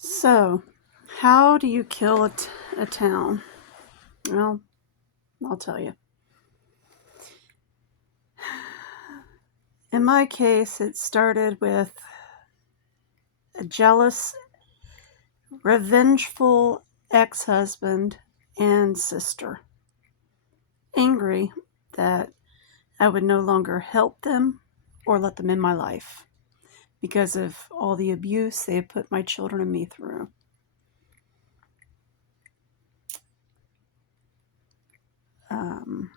So, how do you kill a town? Well, I'll tell you. In my case, it started with a jealous, revengeful ex husband and sister, angry that I would no longer help them or let them in my life because of all the abuse they had put my children and me through. Um,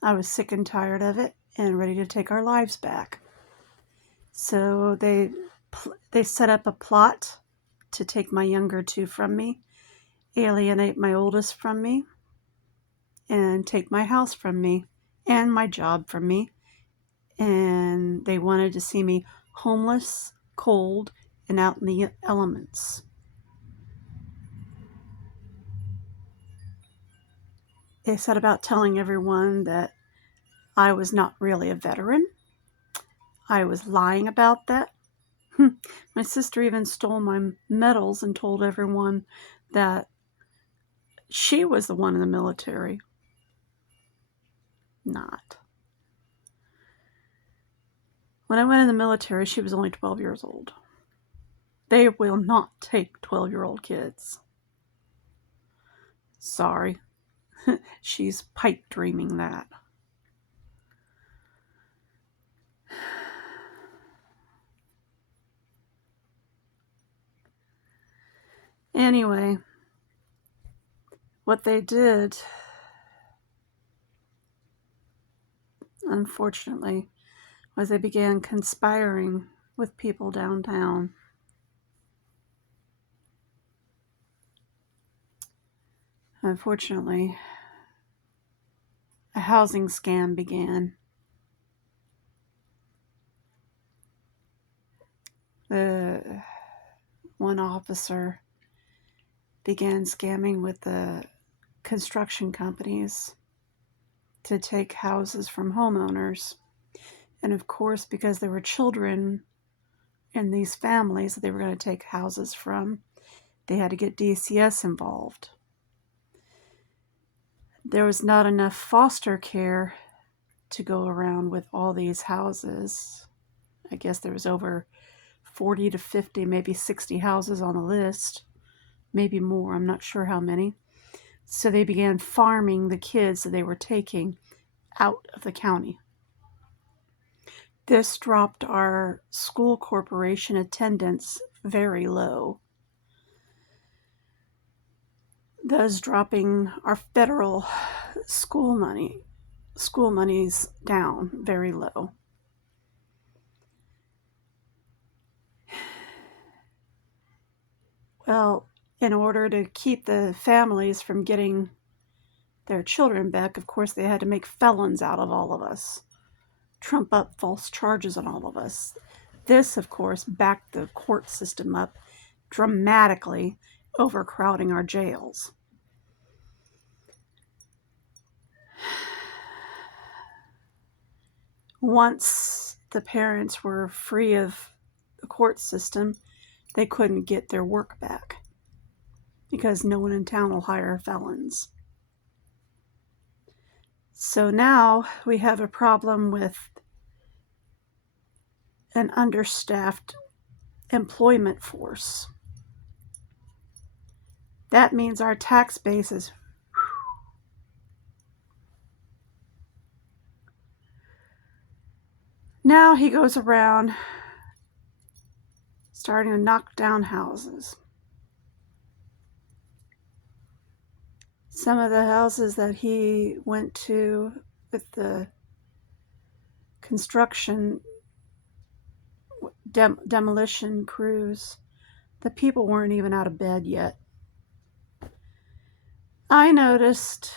I was sick and tired of it and ready to take our lives back. So they set up a plot to take my younger two from me, alienate my oldest from me, and take my house from me and my job from me. And they wanted to see me homeless, cold, and out in the elements. They set about telling everyone that I was not really a veteran. I was lying about that. My sister even stole my medals and told everyone that she was the one in the military. Not. When I went in the military, she was only 12 years old. They will not take 12-year-old kids. Sorry. She's pipe dreaming that. Anyway, what they did, unfortunately, was they began conspiring with people downtown. Unfortunately, a housing scam began. The one officer began scamming with the construction companies to take houses from homeowners. And of course, because there were children in these families that they were going to take houses from, they had to get DCS involved. There was not enough foster care to go around with all these houses. I guess there was over 40 to 50, maybe 60 houses on the list, maybe more. I'm not sure how many. So they began farming the kids that they were taking out of the county. This dropped our school corporation attendance very low, thus dropping our federal school monies down very low. Well, in order to keep the families from getting their children back, of course, they had to make felons out of all of us, trump up false charges on all of us. This, of course, backed the court system up dramatically, overcrowding our jails. Once the parents were free of the court system, they couldn't get their work back because no one in town will hire felons. So now we have a problem with an understaffed employment force. That means our tax base is now he goes around starting to knock down houses. Some of the houses that he went to with the construction demolition crews, the people weren't even out of bed yet. I noticed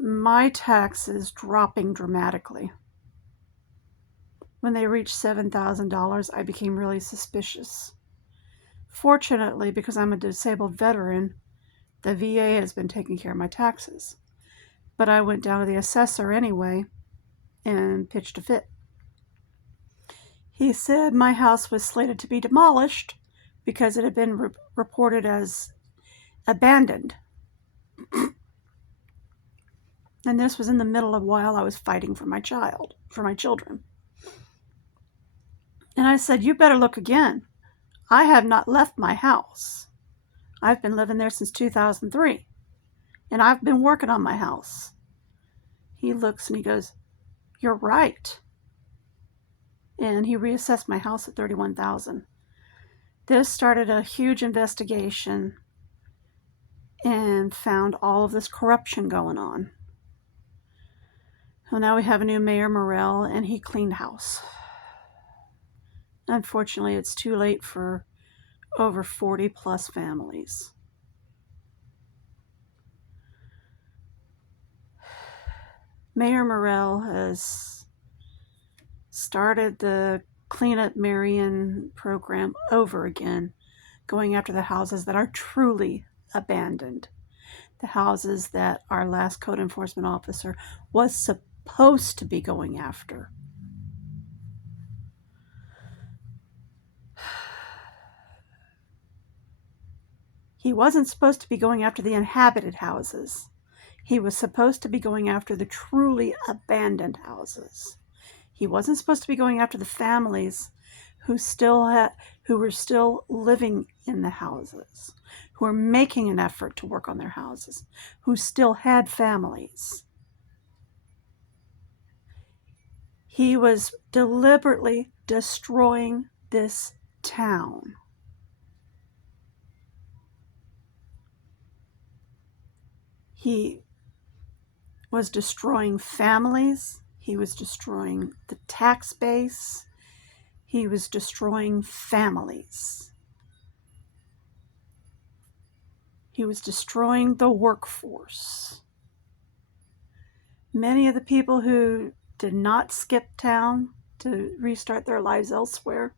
my taxes dropping dramatically. When they reached $7,000, I became really suspicious. Fortunately, because I'm a disabled veteran, the VA has been taking care of my taxes. But I went down to the assessor anyway and pitched a fit. He said my house was slated to be demolished because it had been reported as abandoned. And this was in the middle of while I was fighting for my children. And I said, you better look again. I have not left my house. I've been living there since 2003. And I've been working on my house. He looks and he goes, you're right. And he reassessed my house at $31,000. This started a huge investigation and found all of this corruption going on. Well, now we have a new Mayor, Morell, and he cleaned house. Unfortunately, it's too late for over 40 plus families. Mayor Morell has started the Clean Up Marion program over again, going after the houses that are truly abandoned. The houses that our last code enforcement officer was supposed to be going after. He wasn't supposed to be going after the inhabited houses. He was supposed to be going after the truly abandoned houses. He wasn't supposed to be going after the families who were still living in the houses, who were making an effort to work on their houses, who still had families. He was deliberately destroying this town. He was destroying families. He was destroying the tax base. He was destroying families. He was destroying the workforce. Many of the people who did not skip town to restart their lives elsewhere,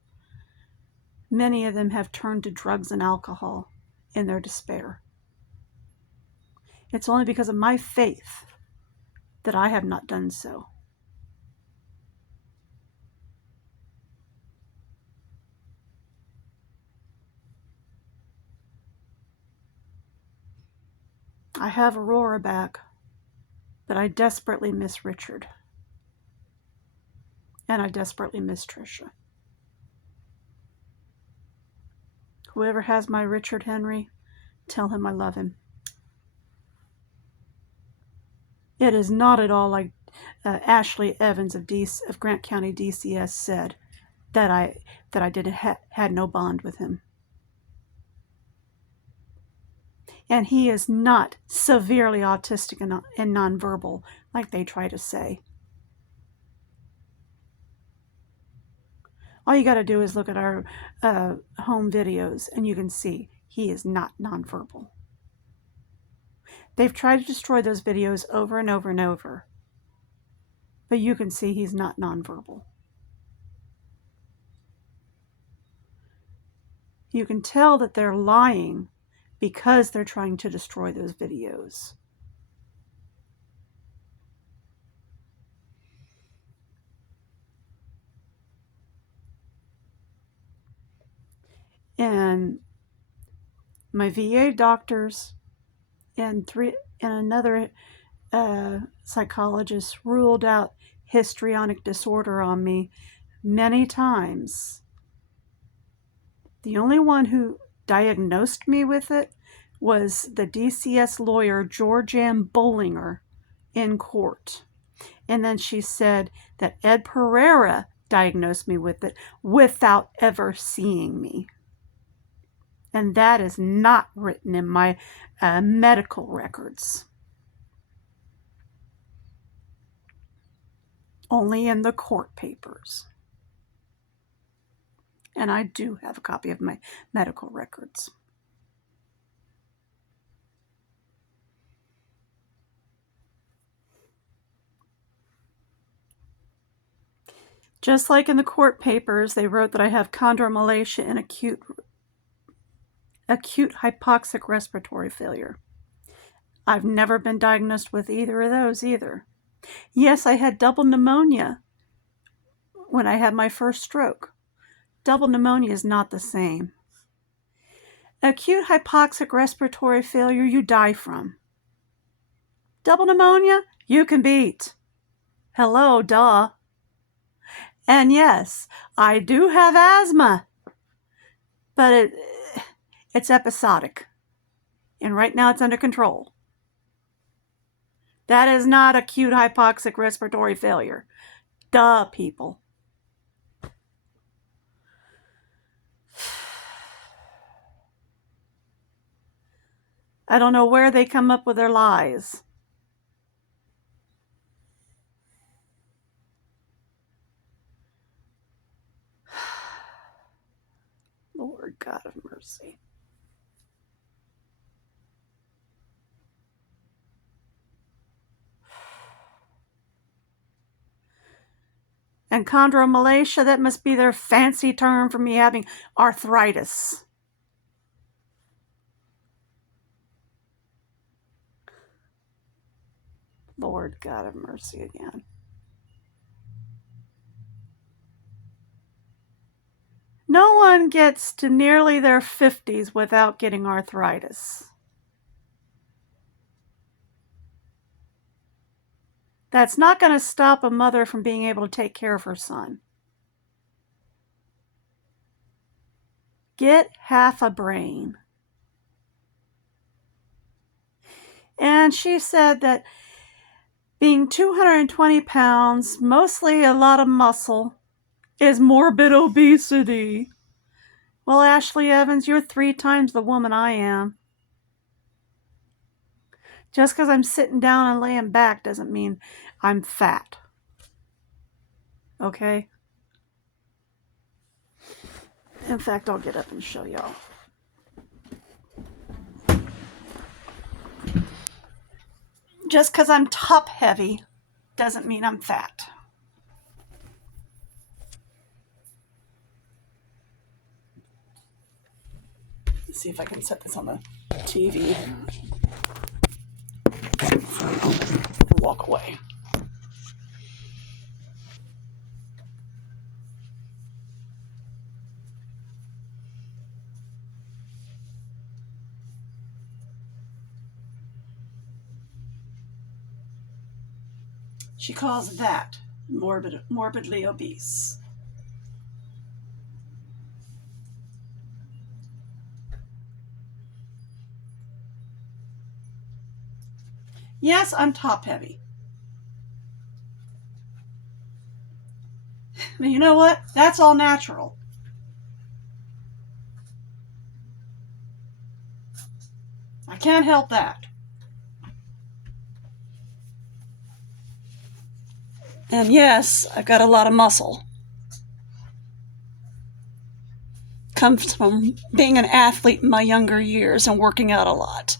many of them have turned to drugs and alcohol in their despair. It's only because of my faith that I have not done so. I have Aurora back, but I desperately miss Richard. And I desperately miss Tricia. Whoever has my Richard Henry, tell him I love him. It is not at all like Ashley Evans of Grant County DCS said that I had no bond with him. And he is not severely autistic and nonverbal like they try to say. All you got to do is look at our home videos and you can see he is not nonverbal. They've tried to destroy those videos over and over and over, but you can see he's not nonverbal. You can tell that they're lying because they're trying to destroy those videos. And my VA doctors and another psychologist ruled out histrionic disorder on me many times. The only one who diagnosed me with it was the DCS lawyer Georgianne Bollinger in court. And then she said that Ed Pereira diagnosed me with it without ever seeing me. And that is not written in my medical records. Only in the court papers. And I do have a copy of my medical records. Just like in the court papers, they wrote that I have chondromalacia and acute hypoxic respiratory failure. I've never been diagnosed with either of those either. Yes, I had double pneumonia when I had my first stroke. Double pneumonia is not the same. Acute hypoxic respiratory failure you die from. Double pneumonia, you can beat. Hello, duh. And yes, I do have asthma, but it's episodic. And right now it's under control. That is not acute hypoxic respiratory failure. Duh, people. I don't know where they come up with their lies. Lord God of mercy. And chondromalacia, that must be their fancy term for me having arthritis. Lord God of mercy again. No one gets to nearly their 50s without getting arthritis. That's not going to stop a mother from being able to take care of her son. Get half a brain. And she said that being 220 pounds, mostly a lot of muscle, is morbid obesity. Well, Ashley Evans, you're 3 times the woman I am. Just because I'm sitting down and laying back doesn't mean I'm fat. Okay? In fact, I'll get up and show y'all. Just because I'm top heavy doesn't mean I'm fat. Let's see if I can set this on the TV. Walk away. She calls that morbidly obese. Yes, I'm top heavy. But you know what? That's all natural. I can't help that. And yes, I've got a lot of muscle. Comes from being an athlete in my younger years and working out a lot.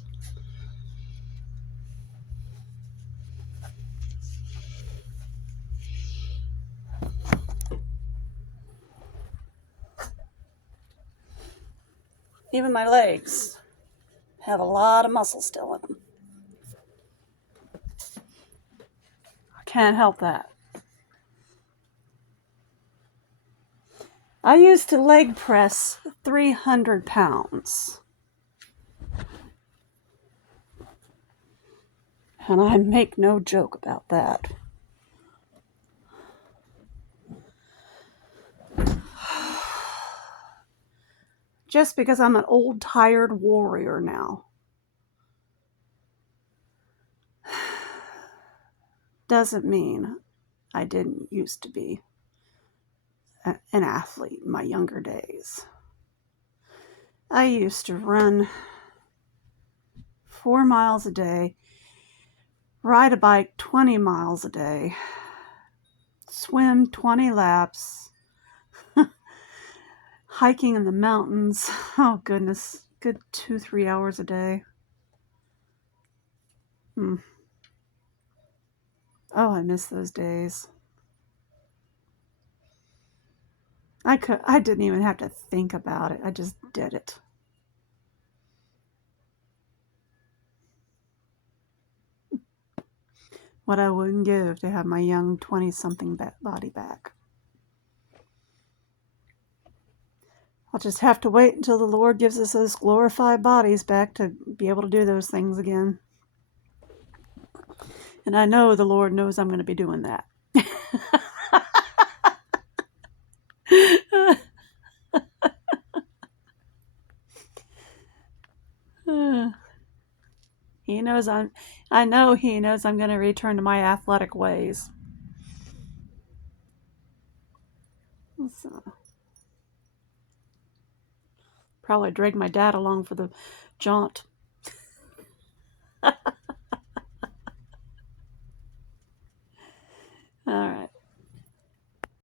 Even my legs have a lot of muscle still in them. I can't help that. I used to leg press 300 pounds. And I make no joke about that. Just because I'm an old, tired warrior now doesn't mean I didn't used to be an athlete in my younger days. I used to run 4 miles a day, ride a bike 20 miles a day, swim 20 laps, hiking in the mountains. Oh, goodness. Good 2-3 hours a day. Oh, I miss those days. I didn't even have to think about it. I just did it. What I wouldn't give to have my young 20-something body back. I'll just have to wait until the Lord gives us those glorified bodies back to be able to do those things again. And I know the Lord knows I'm going to be doing that. I know He knows I'm going to return to my athletic ways. So, probably drag my dad along for the jaunt. All right.